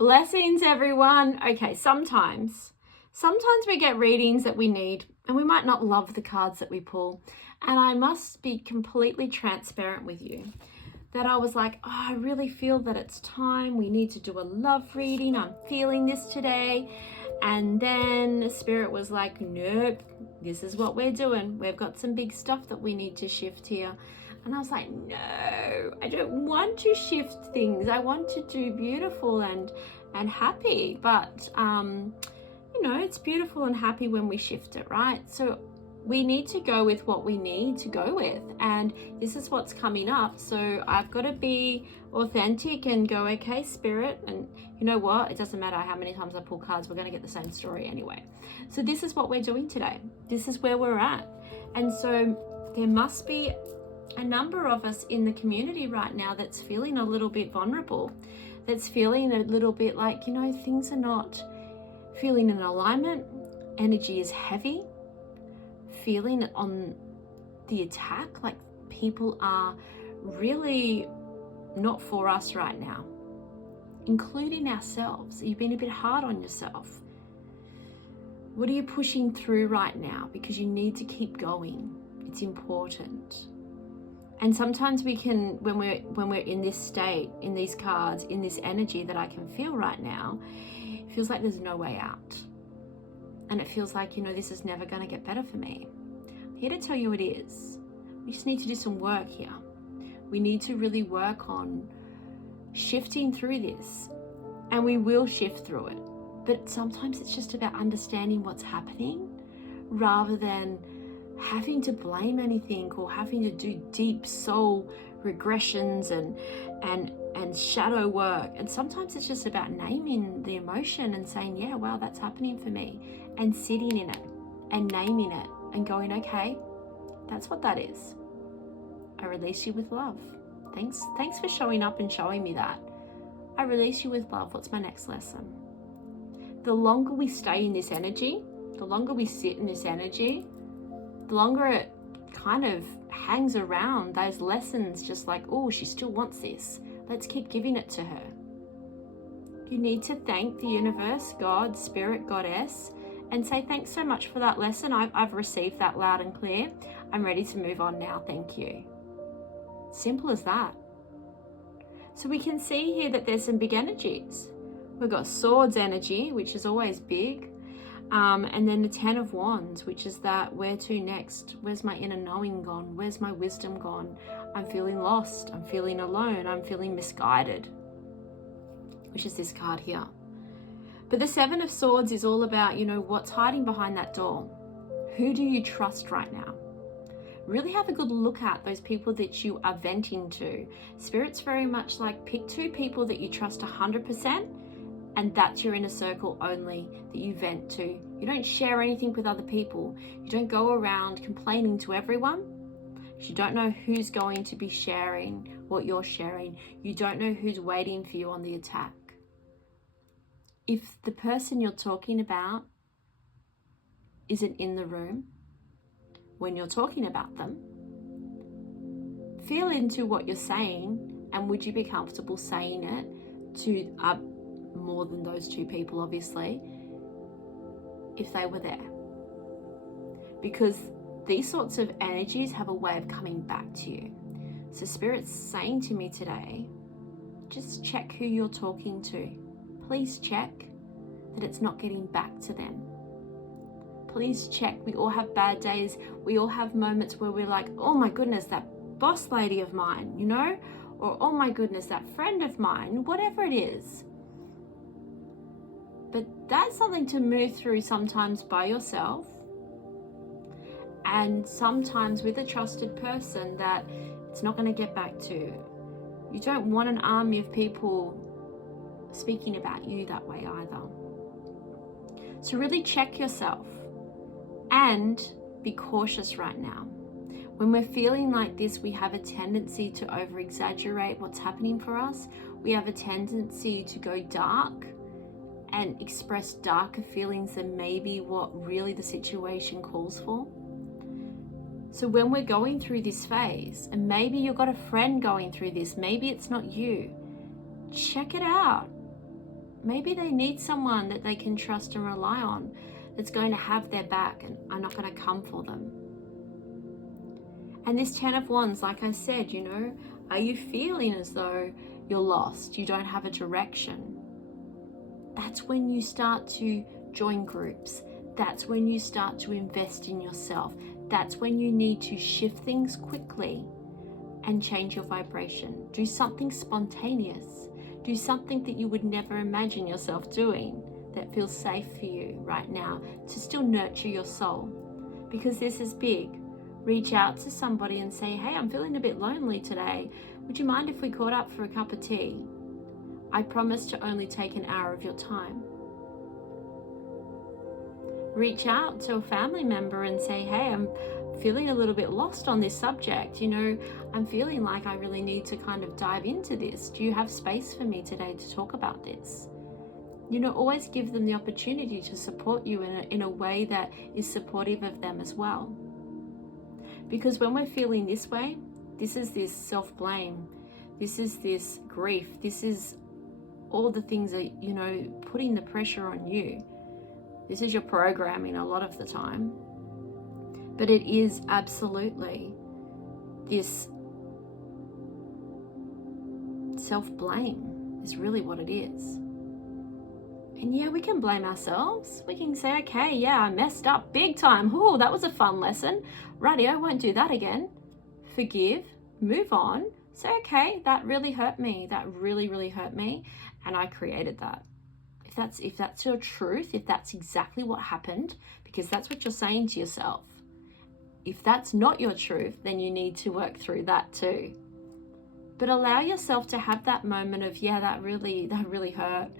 Blessings, everyone. Okay, sometimes we get readings that we need and we might not love the cards that we pull. And I must be completely transparent with you that I was like, oh, I really feel that it's time. We need to do a love reading. I'm feeling this today. And then Spirit was like, nope, this is what we're doing. We've got some big stuff that we need to shift here. And I was like, no, I don't want to shift things. I want to do beautiful and happy. But, it's beautiful and happy when we shift it, right? So we need to go with what we need to go with. And this is what's coming up. So I've got to be authentic and go, okay, Spirit. And you know what? It doesn't matter how many times I pull cards. We're going to get the same story anyway. So this is what we're doing today. This is where we're at. And so there must be a number of us in the community right now that's feeling a little bit vulnerable, that's feeling a little bit like, things are not feeling in alignment. Energy is heavy, feeling on the attack, like people are really not for us right now, including ourselves. You've been a bit hard on yourself. What are you pushing through right now? Because you need to keep going. It's important. And sometimes we can, when we're in this state, in these cards, in this energy that I can feel right now, it feels like there's no way out. And it feels like, this is never going to get better for me. I'm here to tell you it is. We just need to do some work here. We need to really work on shifting through this. And we will shift through it. But sometimes it's just about understanding what's happening rather than having to blame anything or having to do deep soul regressions and shadow work. And sometimes it's just about naming the emotion and saying, yeah, wow, that's happening for me, and sitting in it and naming it and going, okay, that's what that is. I release you with love. Thanks for showing up and showing me that. I release you with love. What's my next lesson? The longer we stay in this energy, the longer we sit in this energy, the longer it kind of hangs around, those lessons, just like, oh, she still wants this. Let's keep giving it to her. You need to thank the universe, God, Spirit, Goddess, and say, thanks so much for that lesson. I've received that loud and clear. I'm ready to move on now. Thank you. Simple as that. So we can see here that there's some big energies. We've got Swords energy, which is always big. And then the 10 of Wands, which is that where to next? Where's my inner knowing gone? Where's my wisdom gone? I'm feeling lost. I'm feeling alone. I'm feeling misguided, which is this card here. But the 7 of Swords is all about, what's hiding behind that door. Who do you trust right now? Really have a good look at those people that you are venting to. Spirit's very much like, pick 2 people that you trust 100%. And that's your inner circle only that you vent to. You don't share anything with other people. You don't go around complaining to everyone. You don't know who's going to be sharing what you're sharing. You don't know who's waiting for you on the attack. If the person you're talking about isn't in the room when you're talking about them, feel into what you're saying, and would you be comfortable saying it to more than those 2 people, obviously, if they were there? Because these sorts of energies have a way of coming back to you. So Spirit's saying to me today, just check who you're talking to. Please check that it's not getting back to them. Please check. We all have bad days. We all have moments where we're like, oh my goodness, that boss lady of mine, or oh my goodness, that friend of mine, whatever it is. But that's something to move through sometimes by yourself, and sometimes with a trusted person that it's not going to get back to. You don't want an army of people speaking about you that way either. So really check yourself and be cautious right now. When we're feeling like this, we have a tendency to over-exaggerate what's happening for us. We have a tendency to go dark and express darker feelings than maybe what really the situation calls for. So when we're going through this phase, and maybe you've got a friend going through this, maybe it's not you, check it out. Maybe they need someone that they can trust and rely on, that's going to have their back and are not going to come for them. And this 10 of Wands, like I said, are you feeling as though you're lost, you don't have a direction? That's when you start to join groups. That's when you start to invest in yourself. That's when you need to shift things quickly and change your vibration. Do something spontaneous. Do something that you would never imagine yourself doing, that feels safe for you right now, to still nurture your soul. Because this is big. Reach out to somebody and say, hey, I'm feeling a bit lonely today. Would you mind if we caught up for a cup of tea? I promise to only take an hour of your time. Reach out to a family member and say, hey, I'm feeling a little bit lost on this subject. I'm feeling like I really need to kind of dive into this. Do you have space for me today to talk about this? Always give them the opportunity to support you in a way that is supportive of them as well. Because when we're feeling this way, this is this self-blame, this is this grief, this is all the things that, putting the pressure on you. This is your programming a lot of the time. But it is absolutely this self-blame is really what it is. And yeah, we can blame ourselves. We can say, okay, yeah, I messed up big time. Oh, that was a fun lesson. Righty, I won't do that again. Forgive, move on. Say, okay, that really hurt me. That really, really hurt me. And I created that. If that's your truth, if that's exactly what happened, because that's what you're saying to yourself. If that's not your truth, then you need to work through that too. But allow yourself to have that moment of, yeah, that really hurt.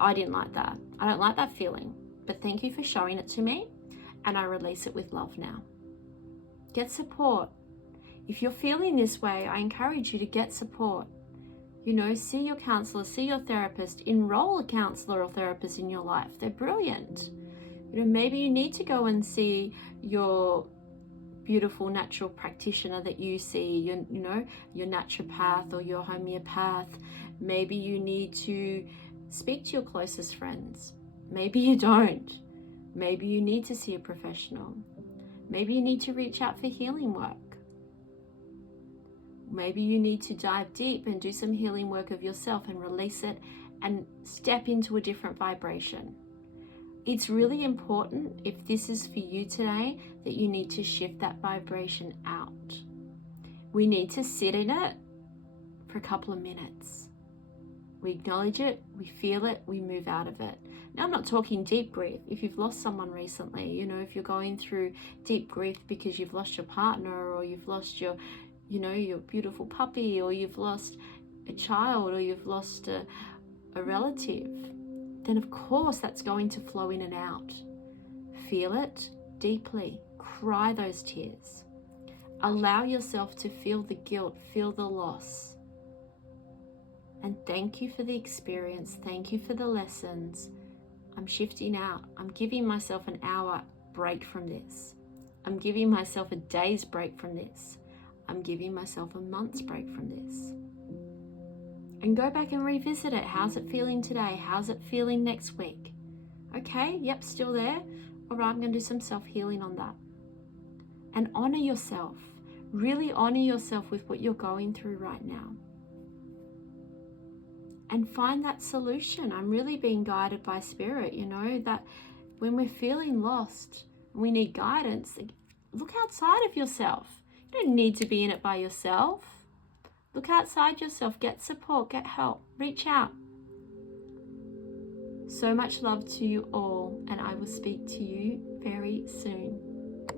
I didn't like that. I don't like that feeling. But thank you for showing it to me, and I release it with love now. Get support. If you're feeling this way, I encourage you to get support. See your counselor, see your therapist, enroll a counselor or therapist in your life. They're brilliant. Maybe you need to go and see your beautiful natural practitioner that you see, your naturopath or your homeopath. Maybe you need to speak to your closest friends. Maybe you don't. Maybe you need to see a professional. Maybe you need to reach out for healing work. Maybe you need to dive deep and do some healing work of yourself and release it and step into a different vibration. It's really important, if this is for you today, that you need to shift that vibration out. We need to sit in it for a couple of minutes. We acknowledge it, we feel it, we move out of it. Now, I'm not talking deep grief. If you've lost someone recently, if you're going through deep grief because you've lost your partner, or you've lost your beautiful puppy, or you've lost a child, or you've lost a relative, then of course that's going to flow in and out. Feel it deeply. Cry those tears. Allow yourself to feel the guilt, feel the loss. And thank you for the experience. Thank you for the lessons. I'm shifting out. I'm giving myself an hour break from this. I'm giving myself a day's break from this. I'm giving myself a month's break from this. And go back and revisit it. How's it feeling today? How's it feeling next week? Okay, yep, still there. All right, I'm going to do some self-healing on that. And honor yourself. Really honor yourself with what you're going through right now. And find that solution. I'm really being guided by spirit, that when we're feeling lost, we need guidance. Look outside of yourself. You don't need to be in it by yourself. Look outside yourself. Get support, get help, reach out. So much love to you all, and I will speak to you very soon.